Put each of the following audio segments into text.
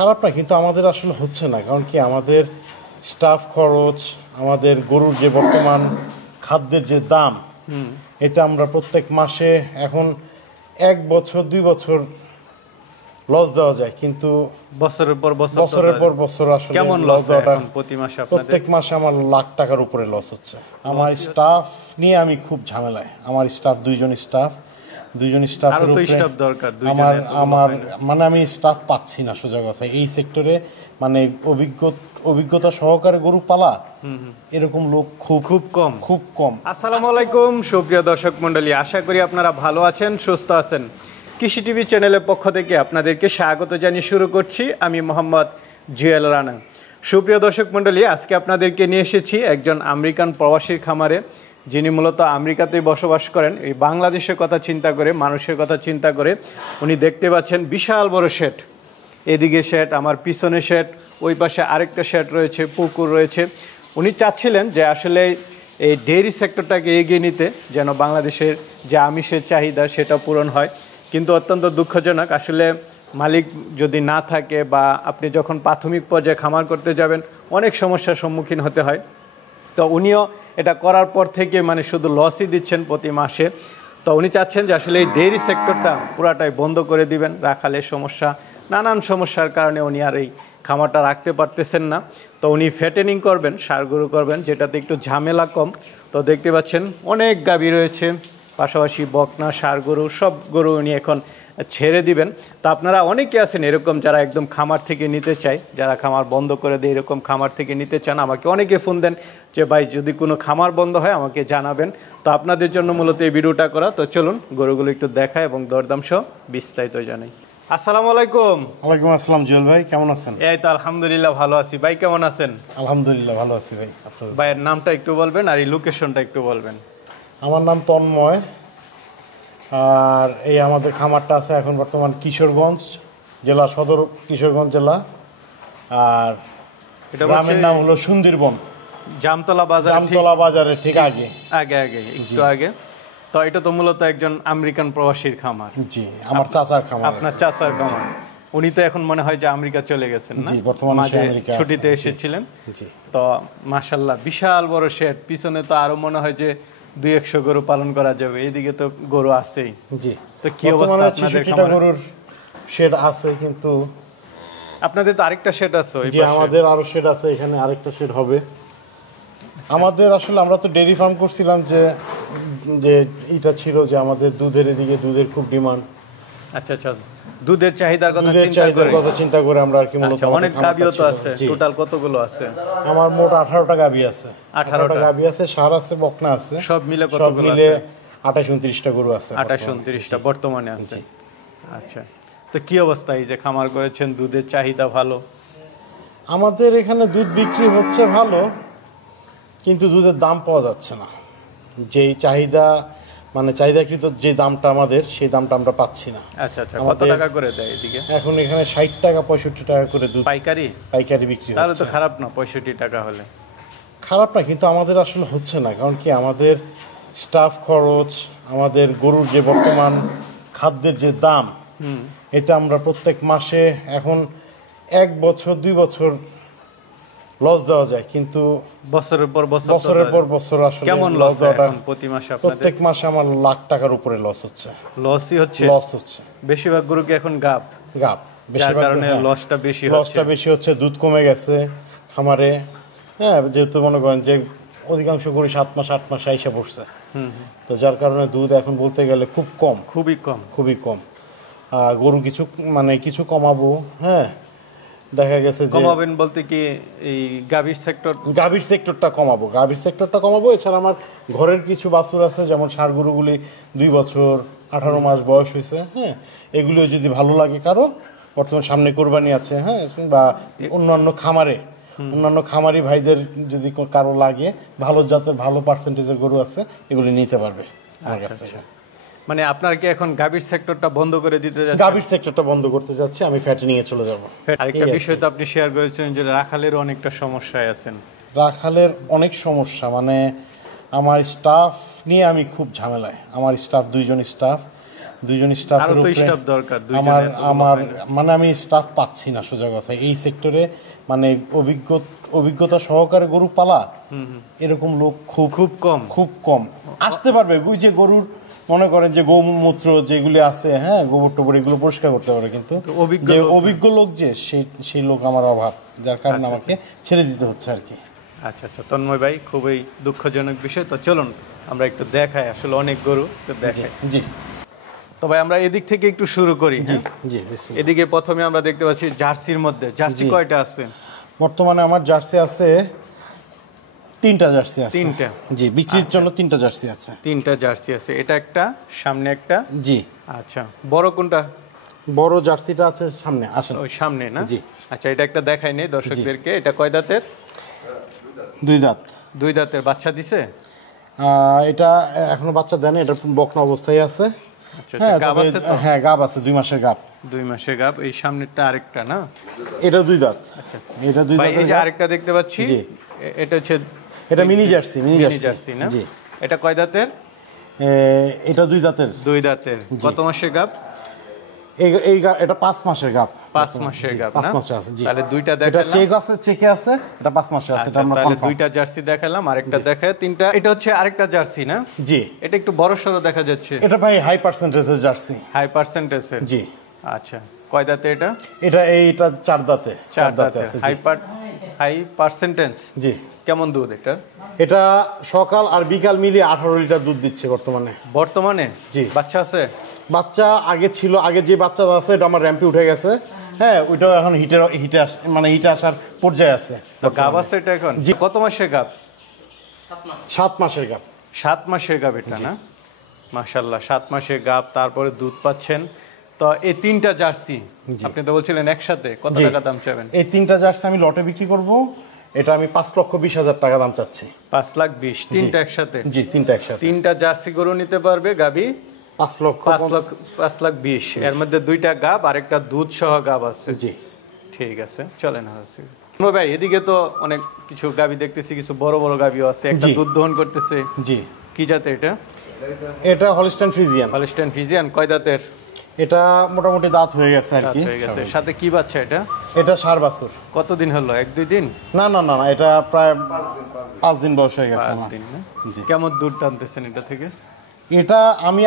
খারাপ না, কিন্তু আমাদের আসলে হচ্ছে না। কারণ কি, আমাদের স্টাফ খরচ, আমাদের গরুর যে বর্তমান খাদ্যের যে দাম, এটা আমরা প্রত্যেক মাসে এখন 1 বছর 2 বছর লস দেওয়া যায়, কিন্তু বছরের পর বছর আসলে কেমন লস দেওয়াটা প্রতি মাসে আপনাদের? প্রত্যেক মাসে আমার লাখ টাকার উপরে লস হচ্ছে। আমার স্টাফ নিয়ে আমি খুব ঝামেলায়। আমার স্টাফ দুইজন স্টাফের উপরে আমার মানে আমি স্টাফ পাচ্ছি না, সোজা কথা। এই সেক্টরে মানে অভিজ্ঞতা সহকারে গরু পালা এরকম লোক খুব কম। আসসালামু আলাইকুম সুপ্রিয় দর্শক মণ্ডলী, আশা করি আপনারা ভালো আছেন, সুস্থ আছেন। কৃষি টিভি চ্যানেলের পক্ষ থেকে আপনাদেরকে স্বাগত জানিয়ে শুরু করছি আমি মোহাম্মদ জুয়েল রানা। সুপ্রিয় দর্শক মণ্ডলী, আজকে আপনাদেরকে নিয়ে এসেছি একজন আমেরিকান প্রবাসীর খামারে, যিনি মূলত আমেরিকাতেই বসবাস করেন। এই বাংলাদেশের কথা চিন্তা করে, মানুষের কথা চিন্তা করে উনি দেখতে পাচ্ছেন বিশাল বড় শেড, এদিকে শেড, আমার পিছনে শেড, ওই পাশে আরেকটা শেড রয়েছে, পুকুর রয়েছে। উনি চাচ্ছিলেন যে আসলে এই ডেইরি সেক্টরটাকে এগিয়ে নিতে, যেন বাংলাদেশের যে আমিষের চাহিদা সেটা পূরণ হয়। কিন্তু অত্যন্ত দুঃখজনক, আসলে মালিক যদি না থাকে বা আপনি যখন প্রাথমিক পর্যায়ে খামার করতে যাবেন অনেক সমস্যার সম্মুখীন হতে হয়। তো উনিও এটা করার পর থেকে মানে শুধু লসই দিচ্ছেন প্রতি মাসে। তো উনি চাচ্ছেন যে আসলে এই ডেইরি সেক্টরটা পুরাটাই বন্ধ করে দিবেন। রাখালের সমস্যা, নানান সমস্যার কারণে উনি আর এই খামারটা রাখতে পারতেছেন না। তো উনি ফ্যাটেনিং করবেন, ষাঁড় গরু করবেন, যেটাতে একটু ঝামেলা কম। তো দেখতে পাচ্ছেন অনেক গাভী রয়েছে, পাশাপাশি বকনা, ষাঁড় গরু, সব গরু উনি এখন ছেড়ে দিবেন। তো আপনারা অনেকে আছেন এরকম যারা একদম খামার থেকে নিতে চায়, যারা খামার বন্ধ করে দেয়, এরকম খামার থেকে নিতে চান। আমাকে অনেকে ফোন দেন যে ভাই যদি কোনো খামার বন্ধ হয় আমাকে জানাবেন। তো আপনাদের জন্য মূলত এই ভিডিওটা করা। তো চলুন গরুগুলো একটু দেখায় এবং দরদাম সহ বিস্তারিত জানাই। আসসালামু আলাইকুম। ওয়ালাইকুম আসসালাম। জুয়েল ভাই কেমন আছেন? এই তো আলহামদুলিল্লাহ ভালো আছি। ভাই কেমন আছেন? আলহামদুলিল্লাহ ভালো আছি ভাই। ভাইয়ের নামটা একটু বলবেন আর এই লোকেশনটা একটু বলবেন। আমার নাম তন্ময়, আর এই আমাদের খামারটা আছে এখন বর্তমান কিশোরগঞ্জ জেলা, সদর কিশোরগঞ্জ জেলা। আর গ্রামের নাম হলো সুন্দরবন, জামতলা বাজারের ঠিক আগে একটু আগে। তো এটা তো মূলত একজন আমেরিকান প্রবাসীর খামার। জি, আমার চাচার খামার। আপনার চাচার খামার। উনি তো এখন মনে হয় যে আমেরিকা চলে গেছেন না? জি, বর্তমানে আমেরিকা ছুটিতে এসেছিলেন। জি। তো মাশাআল্লাহ বিশাল বড় শেড, পিছনে তো আরো মনে হয় যে 200 গরু পালন করা যাবে। এইদিকে তো গরু আছেই। জি। তো কি অবস্থা আপনাদের খামারে? গরুর শেড আছে, কিন্তু আপনাদের তো আরেকটা শেড আছে ওই পাশে। জি, আমাদের আরো শেড আছে, এখানে আরেকটা শেড হবে। আমাদের আসলে আমরা তো ডেইরি ফার্ম করছিলাম, যে এটা ছিল যে আমাদের দুধের, এদিকে দুধের খুব ডিমান্ড। আচ্ছা আচ্ছা, দুধের চাহিদার কথা চিন্তা করে আমরা আর কি মূলত অনেক গাভীও তো আছে। টোটাল কতগুলো আছে? আমার মোট 18টা গাভী আছে। 18টা গাভী আছে, ষাঁড় আছে, বকনা আছে, সব মিলে কতগুলো আছে? 28-29টা গরু আছে। 28-29টা বর্তমানে আছে। আচ্ছা, তো কি অবস্থা এই যে খামার করেছেন, দুধের চাহিদা ভালো? আমাদের এখানে দুধ বিক্রি হচ্ছে ভালো, কিন্তু দুধের দাম পাওয়া যাচ্ছে না। যেই চাহিদা, মানে চাহিদাকৃত যে দামটা আমাদের, সেই দামটা আমরা পাচ্ছি না। আচ্ছা আচ্ছা, কত টাকা করে দেয় এদিকে? এখন এখানে 60 টাকা 65 টাকা করে দুধ পাইকারি বিক্রি। তাহলে তো খারাপ না, 65 টাকা হলে খারাপ না, কিন্তু আমাদের আসলে হচ্ছে না। কারণ কি, আমাদের স্টাফ খরচ, আমাদের গরুর যে বর্তমান খাদ্যের যে দাম, এটা আমরা প্রত্যেক মাসে এখন 1 বছর 2 বছর লস দেওয়া যায়, কিন্তু বছরের পর বছর আসলে কেমন লস দেওয়াটা প্রতি মাসে আপনাদের? প্রত্যেক মাসে আমার লাখ টাকার উপরে লস হচ্ছে। লস হচ্ছে। বেশিরভাগ গরু কি এখন গাব, যার কারণে লসটা বেশি হচ্ছে। দুধ কমে গেছে খামারে। হ্যাঁ, যেহেতু মনে করেন যে অধিকাংশ গরু 7 মাস 8 মাস আইসা পড়ছে, তো যার কারণে দুধ এখন বলতে গেলে খুবই কম। গরু কিছু কমাবো। হ্যাঁ, দেখা গেছে যে কমাবেন বলতে কি এই গাভীর সেক্টরটা কমাবো। এছাড়া আমার ঘরের কিছু বাছুর আছে, যেমন ষাঁড় গরুগুলি 2 বছর 18 মাস বয়স হয়েছে। হ্যাঁ, এগুলিও যদি ভালো লাগে কারো, বর্তমান সামনে কোরবানি আছে, হ্যাঁ, বা অন্যান্য খামারি ভাইদের যদি কারো লাগে, ভালো জাতের ভালো পার্সেন্টেজের গরু আছে, এগুলি নিতে পারবে আমার কাছ থেকে। মানে আপনার কি এখন গাভীর সেক্টরটা বন্ধ করে দিতে যাচ্ছেন? গাভীর সেক্টরটা বন্ধ করতে যাচ্ছি, আমি ফ্যাটেনিং এ চলে যাব। আরেকটা বিষয় তো আপনি শেয়ার করেছেন যে রাখালের অনেকটা সমস্যায় আছেন। রাখালের অনেক সমস্যা, মানে আমার স্টাফ নিয়ে আমি খুব ঝামেলায়। আমার স্টাফ দুইজন স্টাফ, দুইজন স্টাফের উপরে আমার আমার মানে আমি স্টাফ পাচ্ছি না সোজা কথা এই সেক্টরে, মানে অভিজ্ঞতা সহকারে গরু পালা এরকম লোক খুব কম আসতে পারবে। ওই যে গরুর মনে করেন যে গৌমূত্র যেগুলি আছে, হ্যাঁ, গোবর টোবর এগুলো পরিষ্কার করতে পারে, কিন্তু অভিজ্ঞ লোক যে সেই লোক আমার অভাব, যার কারণে আমাকে ছেড়ে দিতে হচ্ছে আর কি। আচ্ছা আচ্ছা, তন্ময় ভাই, খুবই দুঃখজনক বিষয়। তো চলুন আমরা একটু দেখাই, আসলে অনেক গরু তো দেখাই। জি, তো ভাই আমরা এদিক থেকে একটু শুরু করি। জি, এদিকে প্রথমে আমরা দেখতে পাচ্ছি জার্সির মধ্যে। জার্সি কয়টা আছে বর্তমানে? আমার জার্সি আছে 3টা জার্সি আছে। 3টা? জি, বিক্রির জন্য 3টা জার্সি আছে। 3টা জার্সি আছে, এটা একটা, সামনে একটা। জি। আচ্ছা, বড় কোনটা? বড় জার্সিটা আছে সামনে, আসেন। ওই সামনে না? জি। আচ্ছা, এটা একটা দেখাই নেই দর্শকদেরকে। এটা কয় দাঁতের? 2 দাঁত। 2 দাঁতের। বাচ্চা দিছে? এটা এখনো বাচ্চা দেয়নি, এটা বকনা অবস্থায় আছে। হ্যাঁ, গাব আছে তো? হ্যাঁ, গাব আছে, 2 মাসের গাব। 2 মাসের গাব। এই সামনেরটা আরেকটা না? এটা 2 দাঁত। আচ্ছা, এটা 2 দাঁত। এই যে আরেকটা দেখতে পাচ্ছি, এটা হচ্ছে, এটা মিনি জার্সি। জার্সি না? জি। এটা কয় দাঁতের? এটা 2 দাঁতের। 2 দাঁতের। কত মাসের গাব? এটা 5 মাসের গাব। 5 মাসের গাব না? 5 মাসে আছে। জি। তাহলে 2টা দেখালাম। এটা চেকে আছে, এটা 5 মাসে আছে, এটা আমরা তাহলে কনফার্ম। 2টা জার্সি দেখালাম, আরেকটা দেখায় 3টা। এটা হচ্ছে আরেকটা জার্সি না? জি। এটা একটু বড় সরো দেখা যাচ্ছে। এটা ভাই হাই পার্সেন্টেজের জার্সি। হাই পার্সেন্টেজের? জি। আচ্ছা, কয় দাঁতে এটা? এইটা 4 দাঁতে। 4 দাঁতে আছে। High percentage. জি। কেমন দুধ এটা? এটা সকাল আর বিকাল মিলিয়ে 18 লিটার দুধ দিচ্ছে বর্তমানে। জি। বাচ্চা আছে? বাচ্চা আগে ছিল, আগে যে বাচ্চা আছে এটা আমার র্যাম্পে উঠে গেছে। হ্যাঁ, ওইটাও এখন হিটে আসার পর্যায়ে আছে। তো গাব আছে এটা এখন? জি। কত মাসের গাব? 7 মাসের গাব। 7 মাসের গাব এটা না? মাশাআল্লাহ, 7 মাসের গাব, তারপরে দুধ পাচ্ছেন। তো এই 3টা জার্সি আপনি তো বলছিলেন একসাথে, কত টাকা দাম চাবেন? এই 3টা জার্সি আমি লটে বিক্রি করব, এটা আমি 5,20,000 টাকা দাম চাচ্ছি। 5,20,000? 3টা একসাথে? জি, 3টা একসাথে। 3টা জার্সি গরু নিতে পারবে গাবি 5,20,000। এর মধ্যে 2টা গাব আর একটা দুধ সহ গাব আছে। জি, ঠিক আছে, চলেন। ভাই এদিকে তো অনেক কিছু গাবি দেখতেছি, কিছু বড় বড় গাবিও আছে, একটা দুধ দহন করতেছে। জি। কি জাতে এটা? এটা হলস্টাইন ফ্রিজিয়ান। Holstein Friesian. কয় দাঁতের? এটা মোটামুটি দাঁত হয়ে গেছে আর কি। সাথে কি বাচ্চা এটা? এটা 7 বছর। কতদিন হলো? 1-2 দিন? না, এটা প্রায় 5 দিন বয়স হয়ে গেছে। কেমন দুধ টানতেছেন এটা থেকে? এটা আমি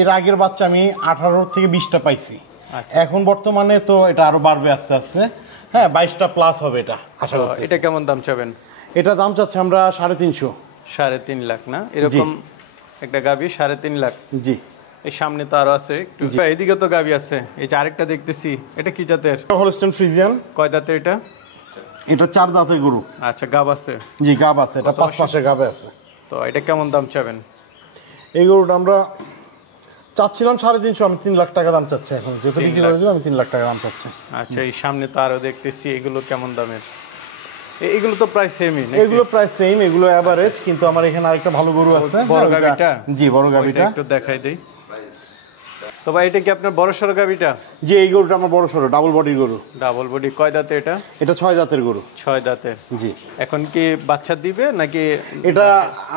এর আগের বাচ্চা আমি 18 থেকে 20টা পাইছি। এখন বর্তমানে তো এটা আরো বাড়বে আস্তে আস্তে। হ্যাঁ, 22টা প্লাস হবে এটা আশা করি। এটা কেমন দাম চাবেন? এটা দাম চাচ্ছি আমরা 3.5। 3.5 লাখ না? এরকম একটা গাবি 3.5 লাখ? জি। এই সামনে তো আরো আছে একটু, এইদিকে তো গাবি আছে। এই যে আরেকটা দেখতেছি, এটা কি জাতের? Holstein Friesian. কয় দাঁতের এটা? এটা 4 দাঁতের গরু। আচ্ছা, গাব আছে? জি, গাব আছে, এটা 5 মাসের গাবে আছে। তো এটা কেমন দাম চাবেন? এই গরুটা আমরা চাচ্ছিলাম 3.5, আমি 3 লাখ টাকা দাম চাচ্ছি। এখন যেহেতু বিক্রি করে দিলাম, আমি 3 লাখ টাকা দাম চাচ্ছি। আচ্ছা, এই সামনে তো আরো দেখতেছি, এগুলো কেমন দামের? এগুলো তো প্রায় সেমই। এগুলো প্রায় সেম, এগুলো এভারেজ, কিন্তু আমার এখানে আরেকটা ভালো গরু আছে। বড় গাবিটা? জি, বড় গাবিটা একটু দেখাই দেই। তো ভাই এটা কি আপনার বড় সরো গাবিটা? জি, এই গরুটা আমার বড় সরো ডাবল বডির গরু। Double body. কয় দাঁতে এটা? এটা 6 দাঁতের গরু। 6 দাঁতের। জি। এখন কি বাচ্চা দিবে নাকি? এটা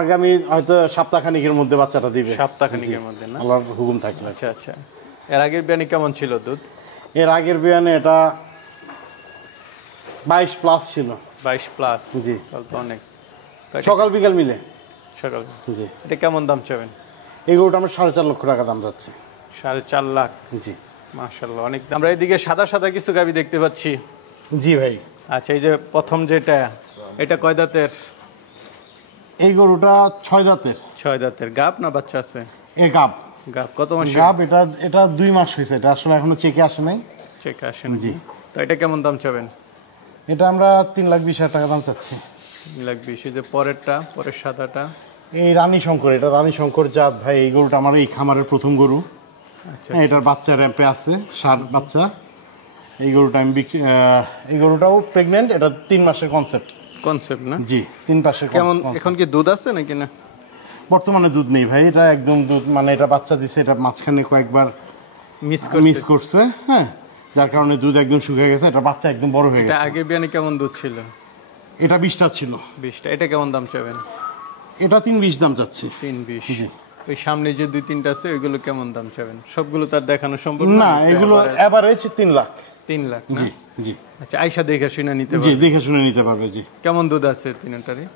আগামী হয়তো সপ্তাহখানেকের মধ্যে বাচ্চাটা দিবে। সপ্তাহখানেকের মধ্যে না? আল্লাহর হুকুম থাকলে। আচ্ছা আচ্ছা। এর আগের বিয়ানে কেমন ছিল দুধ? এর আগের বিয়ানে এটা 22 প্লাস ছিল। 22 প্লাস? জি। অনেক। সকাল বিকাল মিলে। সকাল। জি। এটা কেমন দাম চাবেন? এই গরুটা আমরা 4.5 লক্ষ টাকা দাম যাচ্ছে। 4.5 লাখ? জি। মাশাআল্লাহ, অনেক। আমরা এদিকে সাদা সাদা কিছু গাবি দেখতে পাচ্ছি। জি ভাই। আচ্ছা, এই যে প্রথম যেটা, এটা কয় দাঁতের? এই গরুটা 6 দাঁতের। 6 দাঁতের। গাব না বাচ্চা আছে? এই গাব। কত মাস গাব? এটা 2 মাস হয়েছে। এটা আসলে এখনো চেকে আসে নাই। চেকে আসে না? জি। তো এটা কেমন দাম চাবেন? এটা আমরা 3,20,000 টাকা দাম চাচ্ছি। 3,20,000। যে পরের সাদাটা? এই রানী শঙ্কর। এটা রানী শঙ্কর জাত ভাই। এই গরুটা আমার এই খামারের প্রথম গরু। আচ্ছা। এটার বাচ্চা র্যাম্পে আছে, 7 বাচ্চা। এই গরুটা আমি এই গরুটাও প্রেগনেন্ট। এটা 3 মাসের কনসেপ্ট না? জি, 3 মাসের। কেমন এখন কি দুধ আছে নাকি না? বর্তমানে দুধ নেই ভাই। এটা একদম দুধ, মানে এটা বাচ্চা দিছে, এটা মাঝখানে কয়েকবার মিস করছে। হ্যাঁ, যার কারণে দুধ একদম শুকিয়ে গেছে। এটা বাচ্চা একদম বড় হয়ে গেছে। আগে বিয়ানে কেমন দুধ ছিল? এটা 20টা ছিল। 20টা। এটা কেমন দাম চাবেন? এটা 3.20 দাম চাচ্ছি। 3.20। জি। ওই সামনে যে 2-3টা আছে ওইগুলো কেমন দাম চাবেন? সবগুলো তার দেখানো সম্ভব না, এগুলো এভারেজ 3 লাখ। 3 লাখ? জি জি। আচ্ছা, আয়শা দেখে শুনে নিতে পারবে? জি, দেখে শুনে নিতে পারবে। জি। কেমন দুধ আছে তিনটারই?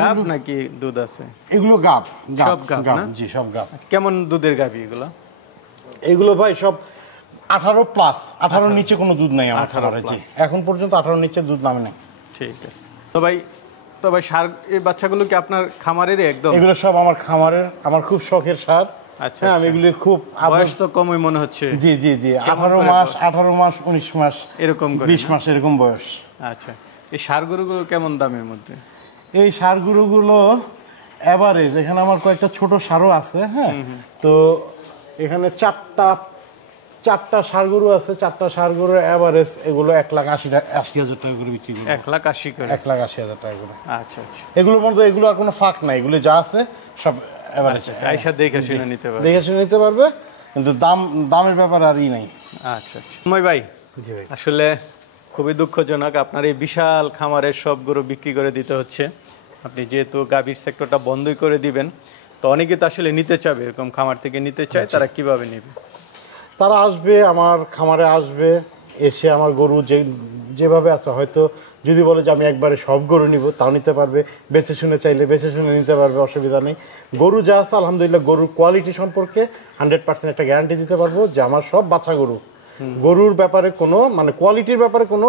গাব নাকি দুধ আছে? এগুলো গাব। সব গাব না? জি, সব গাব। কেমন দুধের গাবি এগুলো? এগুলো ভাই সব 18 প্লাস, 18 নিচে কোনো দুধ নাই আমার খামারে। জি, এখন পর্যন্ত 18 নিচে দুধ নামে নাই। ঠিক আছে। তো ভাই ষাঁড় এই বাচ্চাগুলো কি আপনার খামারেরই একদম? এগুলো সব আমার খামারের, আমার খুব শখের ষাঁড়। আচ্ছা, হ্যাঁ, আমি এগুলি খুব বয়স তো কমই মনে হচ্ছে। জি জি জি, 18 মাস 19 মাস এরকম করে, 20 মাস এরকম বয়স। আচ্ছা, এই ষাঁড় গরুগুলো কেমন দামের মধ্যে? এই ষাঁড় গরুগুলো এভারেজ, এখানে আমার কয়েকটা ছোট ষাঁড়ও আছে। হ্যাঁ, তো এখানে চারটা ষাঁড় গরু আছে। 4টা ষাঁড় গরুর এভারেজ এগুলো 1,80,000 টাকা করে বিক্রি করি। 1,80,000 করে? 1,80,000 টাকা করে। আচ্ছা আচ্ছা। এগুলোর মধ্যে এগুলো আর কোনো ফাঁক নাই, এগুলো যা আছে সব এভারেজ। আয়শা দেখে শুনে নিতে পারবে? দেখে শুনে নিতে পারবে, কিন্তু দামের ব্যাপারে আর ই নাই। আচ্ছা আচ্ছা। সময় ভাই, জি ভাই, আসলে খুবই দুঃখজনক আপনার এই বিশাল খামারের সব গরু বিক্রি করে দিতে হচ্ছে। আপনি যেহেতু গাভীর সেক্টরটা বন্ধই করে দিবেন, তো অনেকে তো আসলে নিতে চাবে, এরকম খামার থেকে নিতে চায়, তারা কিভাবে নেবে? তারা আসবে, আমার খামারে আসবে, এসে আমার গরু যেভাবে আছে, হয়তো যদি বলে যে আমি একবারে সব গরু নিব, তাও নিতে পারবে। বেছে শুনে চাইলে বেছে শুনে নিতে পারবে, অসুবিধা নেই। গরু যা আছে আলহামদুলিল্লাহ, গরুর কোয়ালিটি সম্পর্কে 100% একটা গ্যারান্টি দিতে পারবো যে আমার সব বাচ্চা গরু। গরুর ব্যাপারে কোনো মানে কোয়ালিটির ব্যাপারে কোনো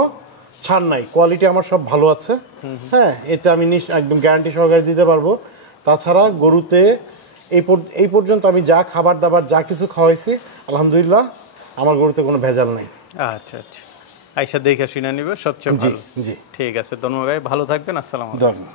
ছাড় নাই, কোয়ালিটি আমার সব ভালো আছে। হ্যাঁ, এতে আমি একদম গ্যারান্টি সহকারে দিতে পারবো। তাছাড়া গরুতে এই পর্যন্ত আমি যা খাবার দাবার যা কিছু খাওয়াইছি আলহামদুলিল্লাহ, আমার গরুতে কোনো ভেজাল নেই। আচ্ছা আচ্ছা, আয়শা দেখে শুনে নিবে সবচেয়ে ভালো। জি জি, ঠিক আছে, ধন্যবাদ ভাই, ভালো থাকবেন। আসসালামু আলাইকুম।